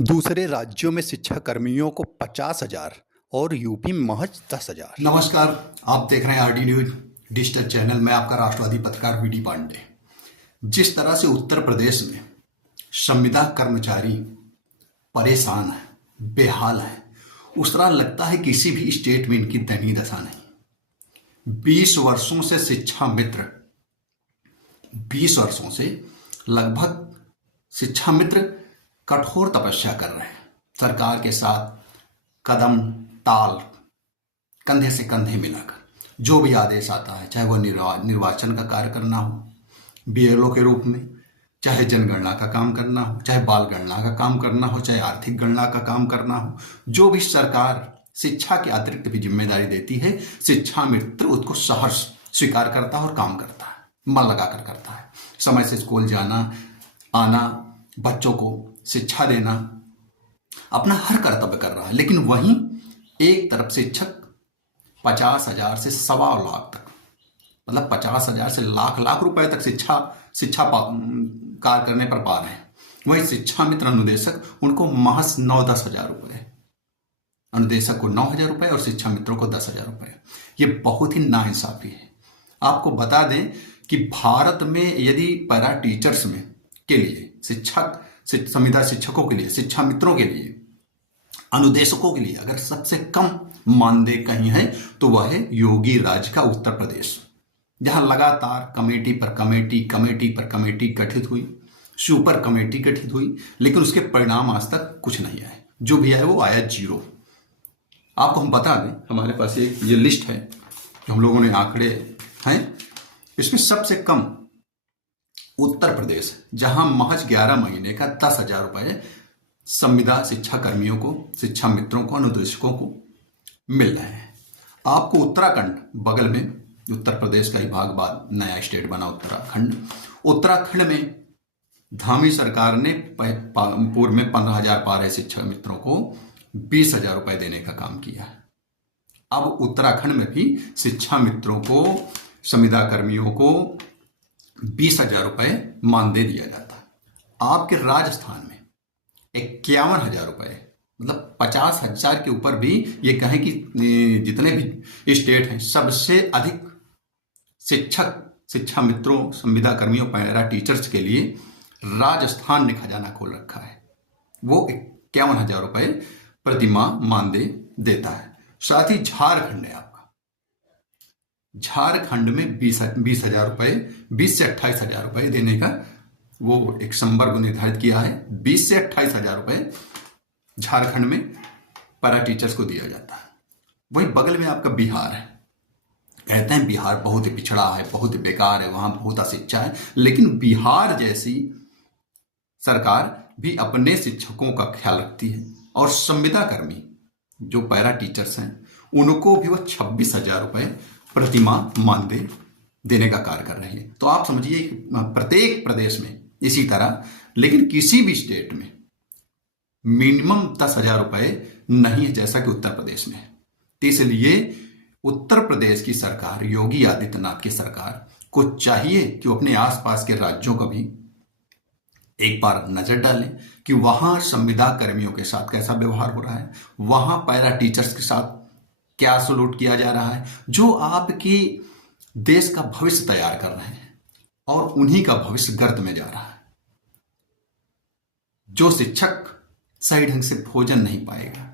दूसरे राज्यों में शिक्षा कर्मियों को 50,000 और यूपी में महज 10,000। नमस्कार, आप देख रहे हैं आरडी न्यूज डिजिटल चैनल में। आपका राष्ट्रवादी पत्रकार वीडी पांडे। जिस तरह से उत्तर प्रदेश में संविदा कर्मचारी परेशान है, बेहाल है, उस तरह लगता है किसी भी स्टेट में इनकी दयनीय दशा नहीं। 20 वर्षों से शिक्षा मित्र 20 वर्षों से लगभग शिक्षा मित्र कठोर तपस्या कर रहे हैं, सरकार के साथ कदम ताल कंधे से कंधे मिलाकर। जो भी आदेश आता है, चाहे वह निर्वाचन का कार्य करना हो बीएलओ के रूप में, चाहे जनगणना का काम करना हो, चाहे बाल गणना का काम करना हो, चाहे आर्थिक गणना का काम करना हो, जो भी सरकार शिक्षा के अतिरिक्त भी जिम्मेदारी देती है, शिक्षा मित्र उसको सहर्ष स्वीकार करता है और काम करता है, मन लगाकर करता है। समय से स्कूल जाना आना, बच्चों को शिक्षा देना, अपना हर कर्तव्य कर रहा है। लेकिन वहीं एक तरफ शिक्षक 50,000 से 1,25,00,000 तक, मतलब 50,000 से लाख रुपए तक शिक्षा कार्य करने पर पा रहे हैं। वही शिक्षा मित्र अनुदेशक, उनको महज 9-10 हजार रुपए, अनुदेशक को 9,000 रुपए और शिक्षा मित्रों को 10,000 रुपए। ये बहुत ही नाइंसाफी है। आपको बता दें कि भारत में यदि पैरा टीचर्स में के लिए संविदा शिक्षकों के लिए, शिक्षा मित्रों के लिए, अनुदेशकों के लिए अगर सबसे कम मानदेय कहीं है तो वह है योगी राज्य का उत्तर प्रदेश, जहां लगातार कमेटी पर कमेटी गठित हुई, सुपर कमेटी गठित हुई, लेकिन उसके परिणाम आज तक कुछ नहीं आए। जो भी आया वो आया 0। आपको हम बता दें, हमारे पास एक ये लिस्ट है जो हम लोगों ने आंकड़े हैं, इसमें सबसे कम उत्तर प्रदेश, जहां महज 11 महीने का 10,000 रुपए संविदा शिक्षा कर्मियों को, शिक्षा मित्रों को, अनुदेशकों को मिल रहे हैं। आपको उत्तराखंड बगल में, उत्तर प्रदेश का ही भाग बाद नया स्टेट बना उत्तराखंड में धामी सरकार ने पूर्व में 15,000 पा रहे शिक्षा मित्रों को 20,000 रुपए देने का काम किया है। अब उत्तराखंड में भी शिक्षा मित्रों को, संविदा कर्मियों को 20,000 रुपए मानदेय दिया जाता है। आपके राजस्थान में 51,000 रुपए, मतलब 50,000 के ऊपर भी ये कहें कि जितने भी स्टेट हैं सबसे अधिक शिक्षा मित्रों, संविदा कर्मियों, पैरा टीचर्स के लिए राजस्थान ने खजाना खोल रखा है। वो 51,000 रुपए प्रति माह मानदेय देता है। साथ ही झारखंड है आपका, झारखंड में 20,000 रुपए, 20 से 28,000 रुपए देने का वो एक संवर्ग निर्धारित किया है। 20 से 28,000 रुपए झारखंड में पैरा टीचर्स को दिया जाता है। वही बगल में आपका बिहार है। कहते हैं बिहार बहुत ही पिछड़ा है, बहुत ही बेकार है, वहां बहुत अशिक्षा है, लेकिन बिहार जैसी सरकार भी अपने शिक्षकों का ख्याल रखती है और संविदा कर्मी जो पैरा टीचर्स हैं उनको भी वो 26,000 रुपए प्रति माह मानदेय देने का कार्य कर रही है। तो आप समझिए प्रत्येक प्रदेश में इसी तरह, लेकिन किसी भी स्टेट में मिनिमम 10,000 रुपए नहीं है, जैसा कि उत्तर प्रदेश में है। तो इसलिए उत्तर प्रदेश की सरकार, योगी आदित्यनाथ की सरकार को चाहिए कि वो अपने आसपास के राज्यों का भी एक बार नजर डालें कि वहां संविदा कर्मियों के साथ कैसा व्यवहार हो रहा है, वहां पैरा टीचर्स के साथ क्या सलूट किया जा रहा है, जो आपकी देश का भविष्य तैयार कर रहे हैं और उन्हीं का भविष्य गर्त में जा रहा है। जो शिक्षक सही ढंग से भोजन नहीं पाएगा,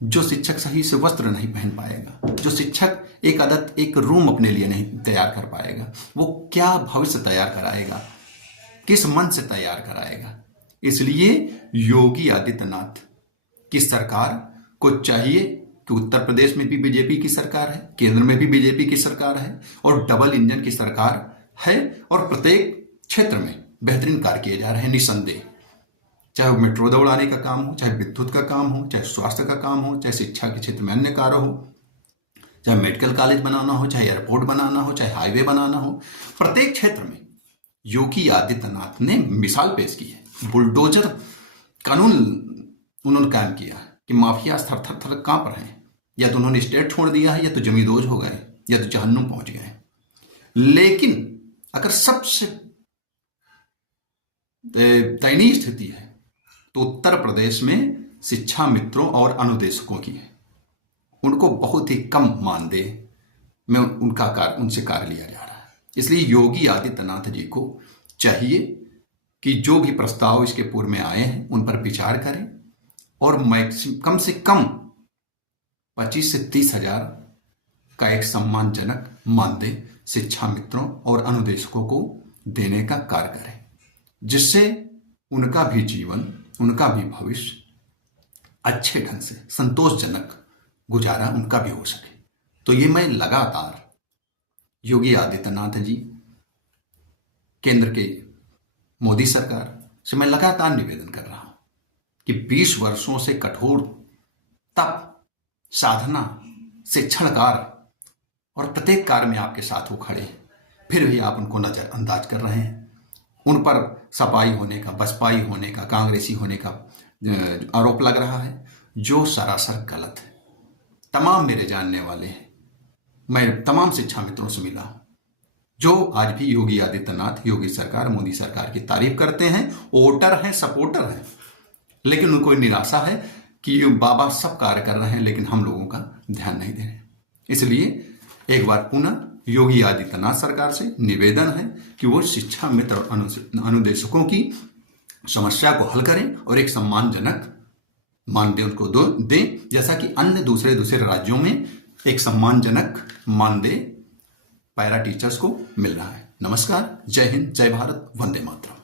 जो शिक्षक सही से वस्त्र नहीं पहन पाएगा, जो शिक्षक एक रूम अपने लिए नहीं तैयार कर पाएगा, वो क्या भविष्य तैयार कराएगा, किस मन से तैयार कराएगा। इसलिए योगी आदित्यनाथ की सरकार को चाहिए कि उत्तर प्रदेश में भी बीजेपी की सरकार है, केंद्र में भी बीजेपी की सरकार है और डबल इंजन की सरकार है, और प्रत्येक क्षेत्र में बेहतरीन कार्य किए जा रहे हैं निसंदेह। चाहे वो मेट्रो दौड़ाने का काम हो, चाहे विद्युत का काम हो, चाहे स्वास्थ्य का काम हो, चाहे शिक्षा के क्षेत्र में अन्य कार्य हो, चाहे मेडिकल कॉलेज बनाना हो, चाहे एयरपोर्ट बनाना हो, चाहे हाईवे बनाना हो, प्रत्येक क्षेत्र में योगी आदित्यनाथ ने मिसाल पेश की है। बुलडोजर कानून उन्होंने कायम किया कि माफिया थर थर थर कांप रहे हैं, या तो उन्होंने स्टेट छोड़ दिया है, या तो जमींदोज हो गए, या तो जहन्नुम पहुंच गए। लेकिन अगर सबसे दयनीय स्थिति है तो उत्तर प्रदेश में शिक्षा मित्रों और अनुदेशकों की है। उनको बहुत ही कम मानदेय में उनसे कार्य लिया जा रहा है। इसलिए योगी आदित्यनाथ जी को चाहिए कि जो भी प्रस्ताव इसके पूर्व में आए हैं उन पर विचार करें और कम से कम 25 से 30 हजार का एक सम्मानजनक मानदेय शिक्षा मित्रों और अनुदेशकों को देने का कार्य करें, जिससे उनका भी जीवन, उनका भी भविष्य अच्छे ढंग से संतोषजनक गुजारा उनका भी हो सके। तो ये मैं लगातार योगी आदित्यनाथ जी, केंद्र के मोदी सरकार से मैं लगातार निवेदन कर रहा हूं कि 20 वर्षों से कठोर तप, साधना, शिक्षण कार्य और प्रत्येक कार्य में आपके साथ वो खड़े हैं, फिर भी आप उनको नजरअंदाज कर रहे हैं। उन पर सपाई होने का, बसपाई होने का, कांग्रेसी होने का आरोप लग रहा है, जो सरासर गलत है। तमाम मेरे जानने वाले हैं, मैं तमाम शिक्षा मित्रों से मिला हूं जो आज भी योगी आदित्यनाथ, योगी सरकार, मोदी सरकार की तारीफ करते हैं, वोटर हैं, सपोर्टर हैं, लेकिन उनको निराशा है कि बाबा सब कार्य कर रहे हैं लेकिन हम लोगों का ध्यान नहीं दे रहे। इसलिए एक बार पुनः योगी आदित्यनाथ सरकार से निवेदन है कि वो शिक्षा मित्र और अनुदेशकों की समस्या को हल करें और एक सम्मानजनक मानदेय उनको दें, जैसा कि अन्य दूसरे राज्यों में एक सम्मानजनक मानदेय पैरा टीचर्स को मिल रहा है। नमस्कार, जय हिंद, जय भारत, वंदे मातरम।